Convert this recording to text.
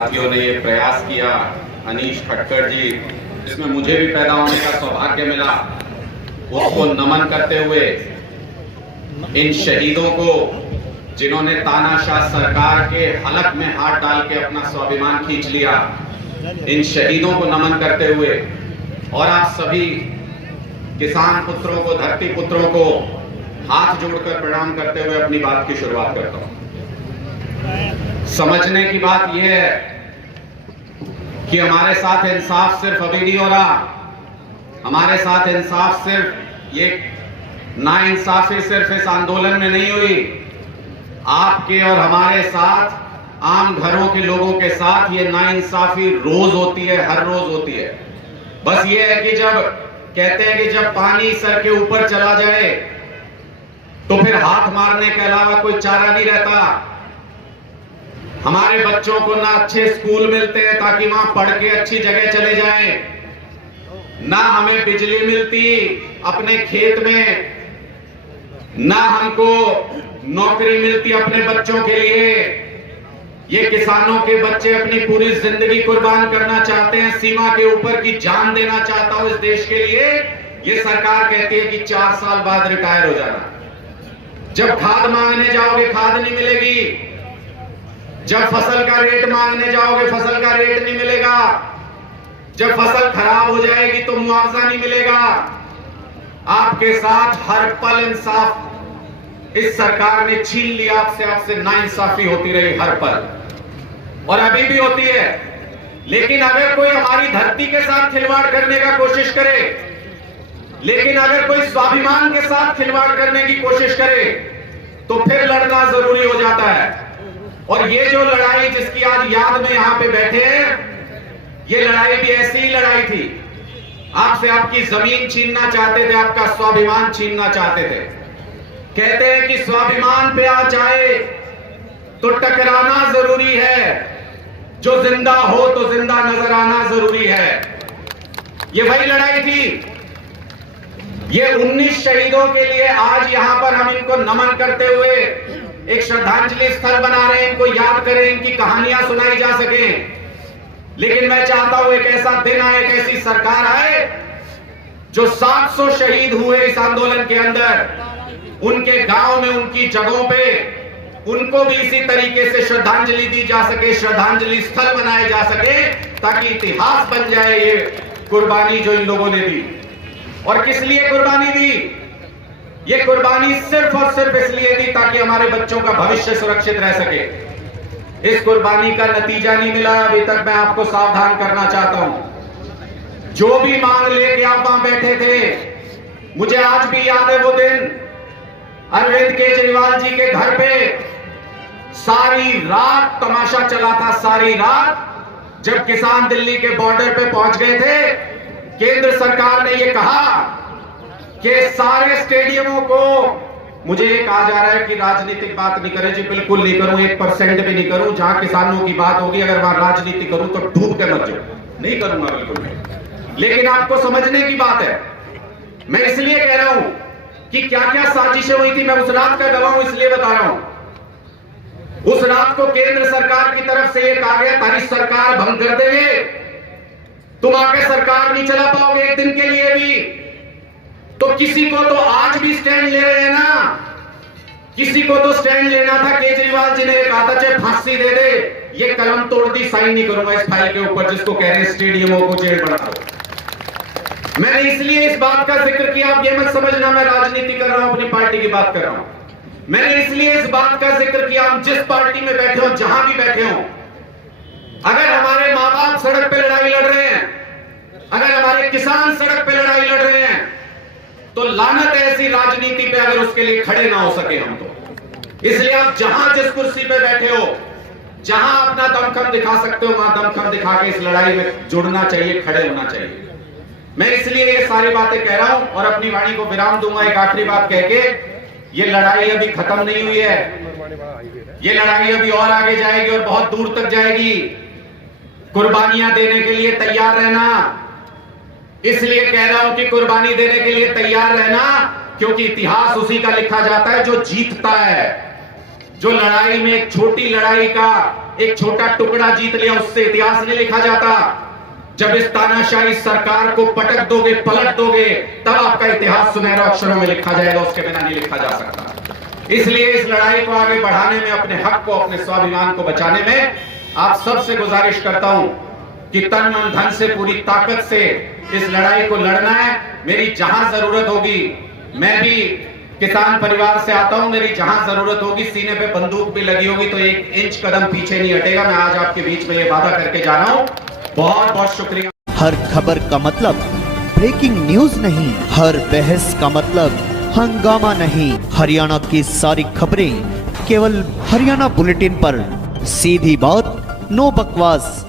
साथियों ने ये प्रयास किया, अनीश खटकर जी, जिसमें मुझे भी पैदा होने का सौभाग्य मिला, उसको नमन करते हुए इन शहीदों को जिन्होंने तानाशाह सरकार के हलक में हाथ डाल के अपना स्वाभिमान खींच लिया, इन शहीदों को नमन करते हुए और आप सभी किसान पुत्रों को, धरती पुत्रों को हाथ जोड़कर प्रणाम करते हुए अपनी बात की शुरुआत करता हूं। समझने की बात यह है कि हमारे साथ इंसाफ सिर्फ अभी नहीं हो रहा, हमारे साथ इंसाफ सिर्फ ये नाइंसाफी सिर्फ इस आंदोलन में नहीं हुई, आपके और हमारे साथ आम घरों के लोगों के साथ ये नाइंसाफी रोज होती है, हर रोज होती है। बस ये है कि जब कहते हैं कि जब पानी सर के ऊपर चला जाए तो फिर हाथ मारने के अलावा कोई चारा नहीं रहता। हमारे बच्चों को ना अच्छे स्कूल मिलते हैं ताकि वहां पढ़ के अच्छी जगह चले जाएं, ना हमें बिजली मिलती अपने खेत में, ना हमको नौकरी मिलती अपने बच्चों के लिए। ये किसानों के बच्चे अपनी पूरी जिंदगी कुर्बान करना चाहते हैं, सीमा के ऊपर की जान देना चाहता हूं इस देश के लिए। ये सरकार कहती है कि 4 साल बाद रिटायर हो जाना। जब खाद मांगने जाओगे खाद नहीं मिलेगी, जब फसल का रेट मांगने जाओगे फसल का रेट नहीं मिलेगा, जब फसल खराब हो जाएगी तो मुआवजा नहीं मिलेगा। आपके साथ हर पल इंसाफ इस सरकार ने छीन लिया, आपसे नाइंसाफी होती रही हर पल, और अभी भी होती है। लेकिन अगर कोई हमारी धरती के साथ खिलवाड़ करने का कोशिश करे, लेकिन अगर कोई स्वाभिमान के साथ खिलवाड़ करने की कोशिश करे तो फिर लड़ना जरूरी हो जाता है। और ये जो लड़ाई जिसकी आज याद में यहां पे बैठे हैं, ये लड़ाई भी ऐसी ही लड़ाई थी। आपसे आपकी जमीन छीनना चाहते थे, आपका स्वाभिमान छीनना चाहते थे। कहते हैं कि स्वाभिमान पे आ जाए तो टकराना जरूरी है, जो जिंदा हो तो जिंदा नजर आना जरूरी है। ये वही लड़ाई थी। ये 19 शहीदों के लिए आज यहां पर हम इनको नमन करते हुए एक श्रद्धांजलि स्थल बना रहे हैं, इनको याद करें, इनकी कहानियां सुनाई जा सके। लेकिन मैं चाहता हूं एक ऐसा दिन आए, एक ऐसी सरकार आए जो 700 शहीद हुए इस आंदोलन के अंदर, उनके गांव में, उनकी जगहों पे उनको भी इसी तरीके से श्रद्धांजलि दी जा सके, श्रद्धांजलि स्थल बनाए जा सके, ताकि इतिहास बन जाए ये कुर्बानी जो इन लोगों ने दी। और किस लिए कुर्बानी दी? ये कुर्बानी सिर्फ और सिर्फ इसलिए दी ताकि हमारे बच्चों का भविष्य सुरक्षित रह सके। इस कुर्बानी का नतीजा नहीं मिला अभी तक। मैं आपको सावधान करना चाहता हूं। जो भी मांग लेके आप वहां बैठे थे, मुझे आज भी याद है वो दिन अरविंद केजरीवाल जी के घर पे सारी रात तमाशा चला था। सारी रात जब किसान दिल्ली के बॉर्डर पे पहुंच गए थे, केंद्र सरकार ने यह कहा कि सारे स्टेडियमों को, मुझे ये कहा जा रहा है कि राजनीतिक बात नहीं करें जी, बिल्कुल नहीं करूं, 1% भी नहीं करूं। जहां किसानों की बात होगी अगर वहां राजनीति करूं तो डूब के मर जाऊं, नहीं करूंगा बिल्कुल नहीं। लेकिन आपको समझने की बात है, मैं इसलिए कह रहा हूं कि क्या क्या साजिशें हुई थी, मैं उस रात का गवाह हूं, इसलिए बता रहा हूं। उस रात को केंद्र सरकार की तरफ से यह कहा गया तारी सरकार भंग कर देंगे, तुम आके सरकार नहीं चला पाओगे एक दिन के लिए भी। तो किसी को तो आज भी स्टैंड ले रहे हैं ना, किसी को तो स्टैंड लेना था। केजरीवाल जी ने कहा था चाहे फांसी दे दे, ये कलम तोड़ दी, साइन नहीं करूंगा इस फाइल के ऊपर जिसको कह रहे हैं स्टेडियमों को जेल बना दो। मैंने इसलिए इस बात का जिक्र किया, आप ये मत समझना मैं राजनीति कर रहा हूं, अपनी पार्टी की बात कर रहा हूं। मैंने इसलिए इस बात का जिक्र किया, हम जिस पार्टी में बैठे हो, जहां भी बैठे हो, अगर हमारे मां बाप सड़क पे लड़ाई लड़ रहे हैं, अगर हमारे किसान सड़क पे लड़ाई लड़ रहे हैं, तो लानत है ऐसी राजनीति पे अगर उसके लिए खड़े ना हो सके हम तो। इसलिए आप जहां जिस कुर्सी पे बैठे हो, जहां अपना दमखम दिखा सकते हो, वहां दमखम दिखा के इस लड़ाई में जुड़ना चाहिए, खड़े होना चाहिए। मैं इसलिए ये सारी बातें कह रहा हूं और अपनी वाणी को विराम दूंगा एक आखिरी बात कह के। ये लड़ाई अभी खत्म नहीं हुई है, ये लड़ाई अभी और आगे जाएगी और बहुत दूर तक जाएगी। कुर्बानियां देने के लिए तैयार रहना। इसलिए कह रहा हूं कि कुर्बानी देने के लिए तैयार रहना, क्योंकि इतिहास उसी का लिखा जाता है जो जीतता है, जो लड़ाई में, एक छोटी लड़ाई का एक छोटा टुकड़ा जीत लिया, उससे इतिहास नहीं लिखा जाता। जब इस तानाशाही सरकार को पटक दोगे, पलट दोगे, तब आपका इतिहास सुनहरे अक्षरों में लिखा जाएगा, उसके बिना नहीं लिखा जा सकता। इसलिए इस लड़ाई को आगे बढ़ाने में, अपने हक को, अपने स्वाभिमान को बचाने में आप सबसे गुजारिश करता हूं कि तन मन धन से, पूरी ताकत से इस लड़ाई को लड़ना है। मेरी जहां जरूरत होगी, मैं भी किसान परिवार से आता हूं, मेरी जहां जरूरत होगी, सीने पे बंदूक भी लगी होगी तो 1 इंच कदम पीछे नहीं हटेगा। मैं आज आपके बीच में ये वादा करके जा रहा हूं। बहुत बहुत शुक्रिया। हर खबर का मतलब ब्रेकिंग न्यूज नहीं, हर बहस का मतलब हंगामा नहीं। हरियाणा की सारी खबरें केवल हरियाणा बुलेटिन पर, सीधी बात, नो बकवास।